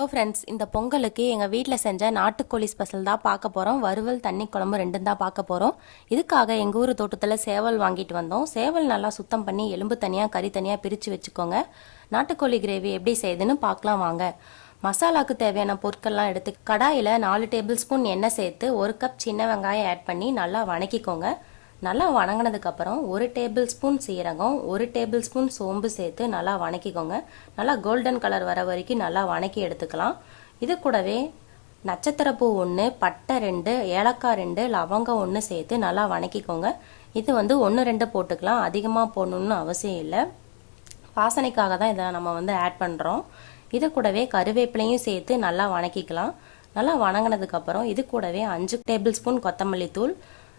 Hello friends, இந்த பொங்கலுக்கு எங்கள் வீட்டில் செஞ்ச நாட்டுக்கோழி ஸ்பெஷல் தான் பார்க்க போகிறோம். வறுவல், தண்ணி குழம்பு ரெண்டும் தான் பார்க்க போகிறோம். இதுக்காக எங்கள் ஊர் தோட்டத்தில் சேவல் வாங்கிட்டு வந்தோம். சேவல் நல்லா சுத்தம் பண்ணி எலும்பு தனியாக கறி தனியாக பிரித்து வச்சுக்கோங்க. நாட்டுக்கோழி கிரேவி எப்படி செய்யுதுன்னு பார்க்கலாம் வாங்க. மசாலாவுக்கு தேவையான பொருட்கள்லாம் எடுத்து கடாயில் 4 டேபிள் ஸ்பூன் எண்ணெய் சேர்த்து 1 கப் சின்ன வெங்காயம் ஆட் பண்ணி நல்லா வணக்கிக்கோங்க. நல்லா வணங்கினதுக்கப்புறம் 1 டேபிள் ஸ்பூன் சீரகம், 1 டேபிள் ஸ்பூன் சோம்பு சேர்த்து நல்லா வணக்கிக்கோங்க. நல்லா கோல்டன் கலர் வர வரைக்கும் நல்லா வணக்கி எடுத்துக்கலாம். இது கூடவே நட்சத்திரப்பூ 1, பட்டை 2, ஏலக்காய் 2, லவங்கம் 1 சேர்த்து நல்லா வணக்கிக்கோங்க. இது 1, 2 போட்டுக்கலாம், அதிகமாக போடணும்னு அவசியம் இல்லை. வாசனைக்காக தான் இதை நம்ம ஆட் பண்ணுறோம். இது கூடவே கருவேப்பிலையும் சேர்த்து நல்லா வணக்கிக்கலாம். நல்லா வணங்கினதுக்கப்புறம் இது கூடவே 5 டேபிள் ஸ்பூன் கொத்தமல்லி தூள்,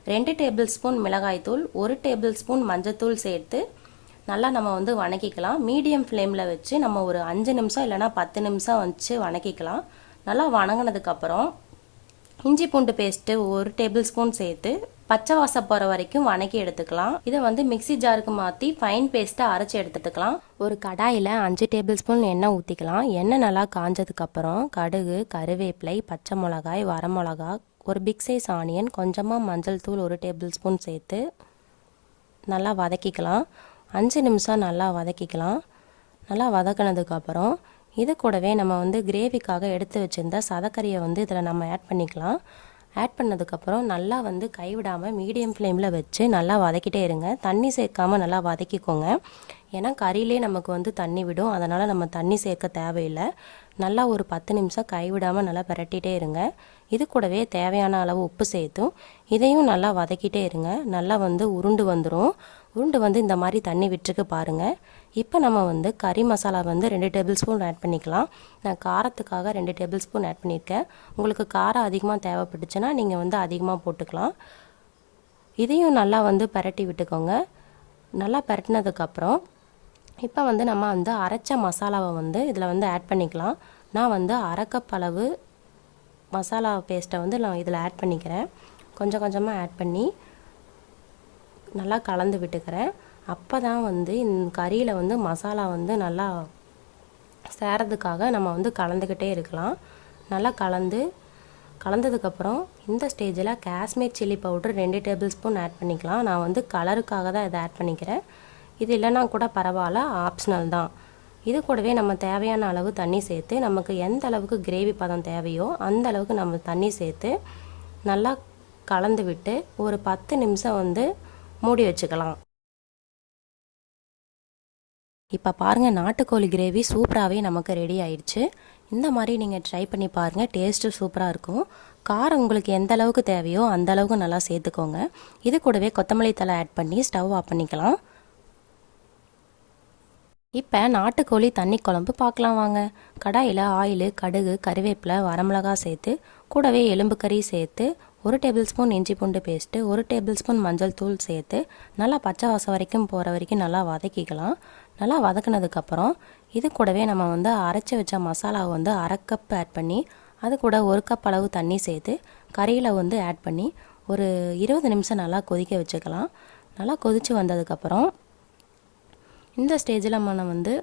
2 டேபிள் ஸ்பூன் மிளகாய் தூள், 1 டேபிள் ஸ்பூன் மஞ்சத்தூள் சேர்த்து நல்லா நம்ம வணக்கிக்கலாம். மீடியம் ஃப்ளேமில் வச்சு நம்ம ஒரு 5 நிமிஷம் இல்லைனா 10 நிமிஷம் வச்சு வணக்கிக்கலாம். நல்லா வணங்கினதுக்கப்புறம் இஞ்சி பூண்டு பேஸ்ட்டு 1 டேபிள் ஸ்பூன் சேர்த்து பச்சை வாசம் போகிற வரைக்கும் வணக்கி எடுத்துக்கலாம். இதை மிக்சி ஜாருக்கு மாற்றி ஃபைன் பேஸ்ட்டை அரைச்சி எடுத்துக்கலாம். ஒரு கடாயில் 5 டேபிள் ஸ்பூன் எண்ணெய் ஊற்றிக்கலாம். எண்ணெய் நல்லா காஞ்சதுக்கப்புறம் கடுகு, கருவேப்பிலை, பச்சை மிளகாய், வரமிளகா, ஒரு பிக் சைஸ் ஆனியன், கொஞ்சமாக மஞ்சள் தூள் 1 டேபிள் ஸ்பூன் சேர்த்து நல்லா வதக்கிக்கலாம். 5 நிமிஷம் நல்லா வதக்கிக்கலாம். நல்லா வதக்கினதுக்கப்புறம் இது கூடவே நம்ம கிரேவிக்காக எடுத்து வச்சுருந்த சதக்கறியை இதில் நம்ம ஆட் பண்ணிக்கலாம். ஆட் பண்ணதுக்கப்புறம் நல்லா கைவிடாமல் மீடியம் ஃப்ளேமில் வச்சு நல்லா வதக்கிட்டே இருங்க. தண்ணி சேர்க்காமல் நல்லா வதக்கிக்கோங்க. ஏன்னா கறியிலே நமக்கு தண்ணி விடும், அதனால் நம்ம தண்ணி சேர்க்க தேவையில்லை. நல்லா ஒரு 10 நிமிஷம் கைவிடாமல் நல்லா பிரட்டிகிட்டே இருங்க. இது கூடவே தேவையான அளவு உப்பு சேர்த்தும் இதையும் நல்லா வதக்கிட்டே இருங்க. நல்லா உருண்டு வந்துடும். உருண்டு இந்த மாதிரி தண்ணி விட்டுருக்கு பாருங்கள். இப்போ நம்ம கறி மசாலா 2 டேபிள் ஸ்பூன் ஆட் பண்ணிக்கலாம். நான் காரத்துக்காக 2 டேபிள் ஸ்பூன் ஆட் பண்ணியிருக்கேன். உங்களுக்கு காரம் அதிகமாக தேவைப்பட்டுச்சுன்னா நீங்கள் அதிகமாக போட்டுக்கலாம். இதையும் நல்லா பிரட்டி விட்டுக்கோங்க. நல்லா பிரட்டினதுக்கப்புறம் இப்போ நம்ம அரைச்ச மசாலாவை இதில் ஆட் பண்ணிக்கலாம். நான் 1/2 கப் அளவு மசாலா பேஸ்ட்டை நான் இதில் ஆட் பண்ணிக்கிறேன். கொஞ்சம் கொஞ்சமாக ஆட் பண்ணி நல்லா கலந்து விட்டுக்கிறேன். அப்போ தான் இந்த கறியில் மசாலா நல்லா சேரதுக்காக நம்ம கலந்துக்கிட்டே இருக்கலாம். நல்லா கலந்ததுக்கப்புறம் இந்த ஸ்டேஜில் Kashmir chilli powder 2 tablespoon add பண்ணிக்கலாம். நான் கலருக்காக தான் இதை ஆட் பண்ணிக்கிறேன். இது இல்லைனா கூட பரவாயில்ல, ஆப்ஷனல் தான். இது கூடவே நம்ம தேவையான அளவு தண்ணி சேர்த்து நமக்கு எந்த அளவுக்கு கிரேவி பதம் தேவையோ அந்த அளவுக்கு நம்ம தண்ணி சேர்த்து நல்லா கலந்து விட்டு ஒரு 10 நிமிஷம் மூடி வச்சுக்கலாம். இப்போ பாருங்கள், நாட்டுக்கோழி கிரேவி சூப்பராகவே நமக்கு ரெடி ஆயிடுச்சு. இந்த மாதிரி நீங்கள் ட்ரை பண்ணி பாருங்கள், டேஸ்ட்டு சூப்பராக இருக்கும். காரம் உங்களுக்கு எந்த அளவுக்கு தேவையோ அந்த அளவுக்கு நல்லா சேர்த்துக்கோங்க. இது கூடவே கொத்தமல்லி தழை ஆட் பண்ணி ஸ்டவ் ஆஃப் பண்ணிக்கலாம். இப்போ நாட்டுக்கோழி தண்ணி குழம்பு பார்க்கலாம் வாங்க. கடாயில் ஆயில், கடுகு, கருவேப்பிலை, வரமிளகா சேர்த்து கூடவே எலும்பு கறி சேர்த்து 1 டேபிள் ஸ்பூன் இஞ்சி பூண்டு பேஸ்ட்டு, 1 டேபிள் ஸ்பூன் மஞ்சள் தூள் சேர்த்து நல்லா பச்சை வாசம் வரைக்கும் போகிற வரைக்கும் நல்லா வதக்கிக்கலாம். நல்லா வதக்கினதுக்கப்புறம் இது கூடவே நம்ம அரைச்சி வச்ச மசாலாவை 1/2 கப் ஆட் பண்ணி அது கூட 1 கப் அளவு தண்ணி சேர்த்து கறியில் ஆட் பண்ணி ஒரு 20 நிமிஷம் நல்லா கொதிக்க வச்சுக்கலாம். நல்லா கொதித்து வந்ததுக்கப்புறம் இந்த ஸ்டேஜில் நம்ம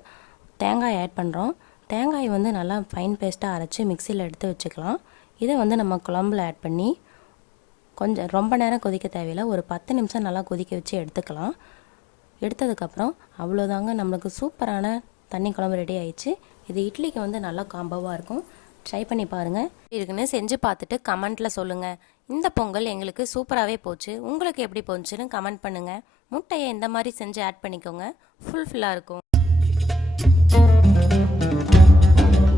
தேங்காய் ஆட் பண்ணுறோம். தேங்காய் நல்லா ஃபைன் பேஸ்ட்டாக அரைச்சி மிக்சியில் எடுத்து வச்சுக்கலாம். இதை நம்ம குழம்புல ஆட் பண்ணி கொஞ்சம் ரொம்ப நேரம் கொதிக்க தேவையில்லை, ஒரு 10 நிமிஷம் நல்லா கொதிக்க வச்சு எடுத்துக்கலாம். எடுத்ததுக்கப்புறம் அவ்வளோதாங்க, நம்மளுக்கு சூப்பரான தண்ணி குழம்பு ரெடி ஆயிடுச்சு. இது இட்லிக்கு நல்லா காம்போவாக இருக்கும். ட்ரை பண்ணி பாருங்கள். இருக்குன்னு செஞ்சு பார்த்துட்டு கமெண்ட்டில் சொல்லுங்கள். இந்த பொங்கல் எங்களுக்கு சூப்பராகவே போச்சு. உங்களுக்கு எப்படி போச்சுன்னு கமெண்ட் பண்ணுங்கள். முட்டையை இந்த மாதிரி செஞ்சு ஆட் பண்ணிக்கோங்க, ஃபுல்ஃபில்லாக இருக்கும்.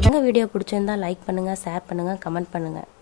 எங்கள் வீடியோ பிடிச்சிருந்தா லைக் பண்ணுங்கள், ஷேர் பண்ணுங்கள், கமெண்ட் பண்ணுங்கள்.